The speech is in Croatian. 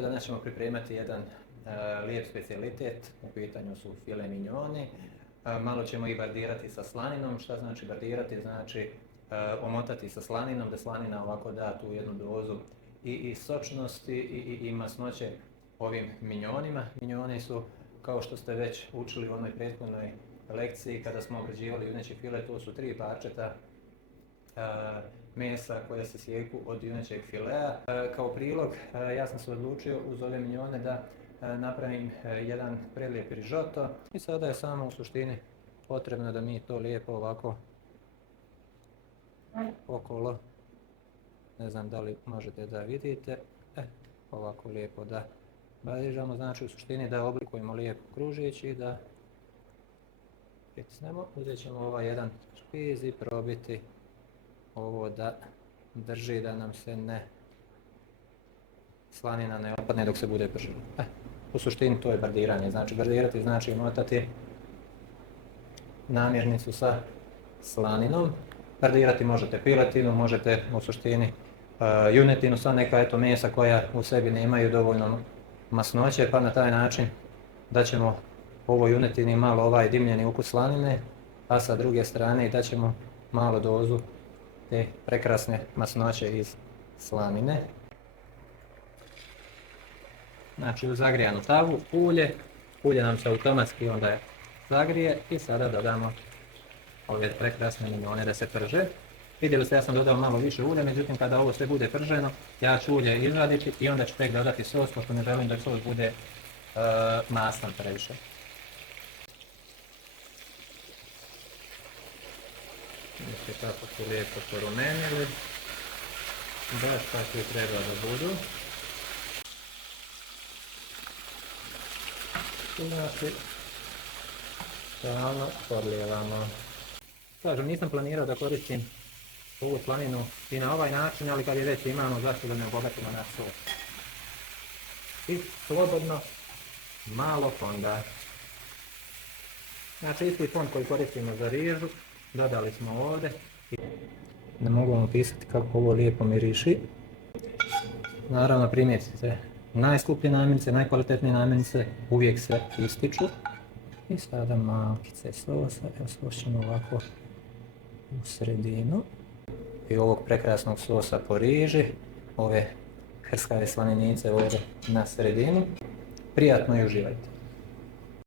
Danas ćemo pripremati jedan lijep specijalitet, u pitanju su file mignoni. Malo ćemo ih bardirati sa slaninom. Šta znači bardirati? Znači omotati sa slaninom, da slanina ovako da tu jednu dozu i sočnosti i masnoće ovim mignonima. Mignoni su, kao što ste već učili u onoj prethodnoj lekciji kada smo obrađivali juneći file, to su 3 parčeta mesa koje se sjeku od junećeg filea. Kao prilog ja sam se odlučio uz ove mignone da napravim jedan prelijep rižoto i sada je samo u suštini potrebno da mi to lijepo ovako okolo, ne znam da li možete da vidite, ovako lijepo da badižamo, znači u suštini da oblikujemo lijepo kružić i da pritisnemo. Uzet ćemo ovaj jedan špiz i probiti ovo da drži, da nam se slanina ne opadne dok se bude pržilo. U suštini to je bardiranje, znači bardirati znači motati namirnicu sa slaninom. Bardirati možete piletinu, možete u suštini junetinu, sva neka mesa koja u sebi nemaju dovoljno masnoće, pa na taj način da ćemo ovoj junetini malo ovaj dimljeni ukus slanine, a sa druge strane da ćemo malo dozu te prekrasne masnoće iz slanine. Znači u zagrijanu tavu ulje nam se automatski onda zagrije i sada dodamo ove prekrasne mignone da se prže. Vidjeli ste, ja sam dodao malo više ulja, međutim kada ovo sve bude prženo ja ću ulje izvaditi i onda ću tek dodati sos, pošto ne želim da sos bude maslan previše. Znači tako su lijepo porumenili, baš tako i treba da budu. Znači, stalno podlijevamo. Kažem, nisam planirao da koristim ovu slaninu i na ovaj način, ali kad je već imamo, zašto da ne obogatimo naš sos. I slobodno, malo fonda. Znači isti fond koji koristimo za rižu, dodali smo ovdje. Ne mogu vam opisati kako ovo lijepo miriši. Naravno primijetite, najskuplje namirnice, najkvalitetnije namirnice uvijek se ističu. I sada malkice sosa, evo sos ćemo ovako u sredinu. I ovog prekrasnog sosa po riži, ove krskave slaninice ovdje na sredinu. Prijatno i uživajte.